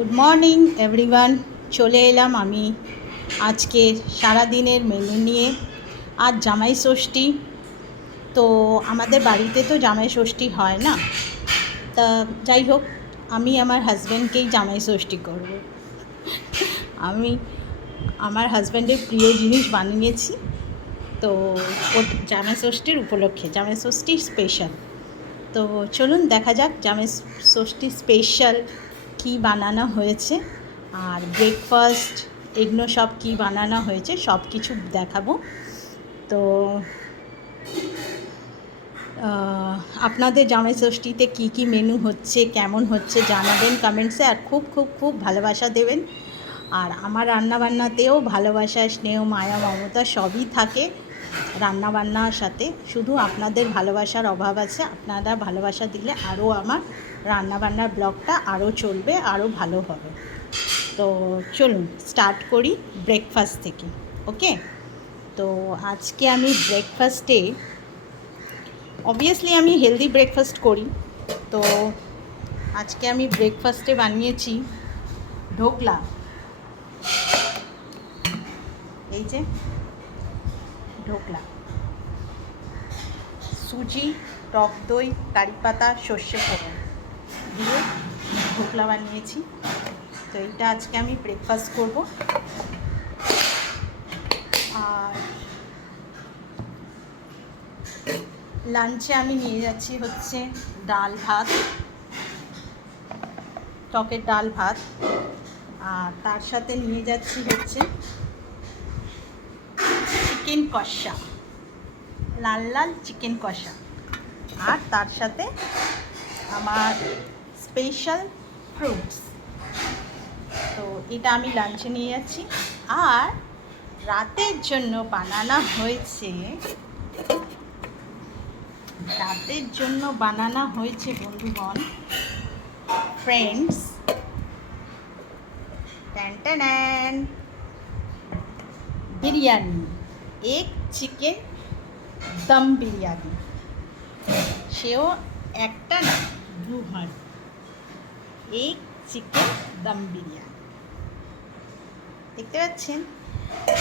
Good morning everyone. চলে এলাম আমি আজকের সারাদিনের মেনু নিয়ে। আজ জামাই ষষ্ঠী, তো আমাদের বাড়িতে তো জামাই ষষ্ঠী হয় না, তা যাই হোক আমি আমার হাজব্যান্ডকেই জামাই ষষ্ঠী করব। আমি আমার হাজব্যান্ডের প্রিয় জিনিস বানিয়েছি, তো জামাই ষষ্ঠীর উপলক্ষে, জামাই ষষ্ঠী স্পেশাল। তো চলুন দেখা যাক জামাই ষষ্ঠী স্পেশাল কী বানানো হয়েছে, আর ব্রেকফাস্ট এগুলো সব কী বানানো হয়েছে সব কিছু দেখাবো। তো আপনাদের জামাই ষষ্ঠীতে কী কী মেনু হচ্ছে, কেমন হচ্ছে জানাবেন কমেন্টসে, আর খুব খুব খুব ভালোবাসা দেবেন। আর আমার রান্নাবান্নাতেও ভালোবাসা, স্নেহ, মায়া, মমতা সবই থাকে রান্নাবান্নার সাথে। শুধু আপনাদের ভালোবাসার অভাব আছে, আপনারা ভালোবাসা দিলে আরও আমার রান্নাবান্নার ব্লগটা আরও চলবে, আরও ভালো হবে। তো চলুন স্টার্ট করি ব্রেকফাস্ট থেকে। ওকে, তো আজকে আমি ব্রেকফাস্টে অবভিয়াসলি আমি হেলদি ব্রেকফাস্ট করি, তো আজকে আমি ব্রেকফাস্টে বানিয়েছি ঢোকলা। এই যে ঢোকলা, সুজি, টক দই, কারি পাতা, সর্ষে ফোড়ন দিয়ে ঢোকলা বানিয়েছি। তো এইটা আজকে আমি ব্রেকফাস্ট করব। আর লাঞ্চে আমি নিয়ে যাচ্ছি হচ্ছে ডাল ভাত, টকের ডাল ভাত, আর তার সাথে নিয়ে যাচ্ছি হচ্ছে চিকেন কষা, লাল লাল চিকেন কষা, আর তার সাথে আমার স্পেশাল ফ্রুটস। তো এটা আমি লাঞ্চে নিয়ে যাচ্ছি। আর রাতের জন্য বানানো হয়েছে, বন্ধুগণ, friends, biryani, egg chicken dum biryani, সেও একটা না, 2 হাঁড়ি এগ চিকেন দম বিরিয়ানি, দেখতে পাচ্ছেন।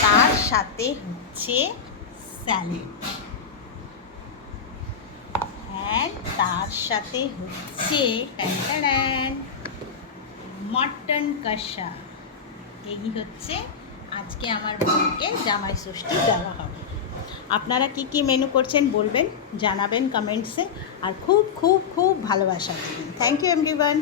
তার সাথে হচ্ছে স্যালাড, আর তার সাথে হচ্ছে মটন কষা। এই হচ্ছে আজকে আমার বোনকে জামাই ষষ্ঠী দেওয়া হবে। আপনারা কি কি মেনু করছেন বলবেন, জানাবেন কমেন্টসে, আর খুব খুব খুব ভালোবাসা দেবেন। Thank you everyone.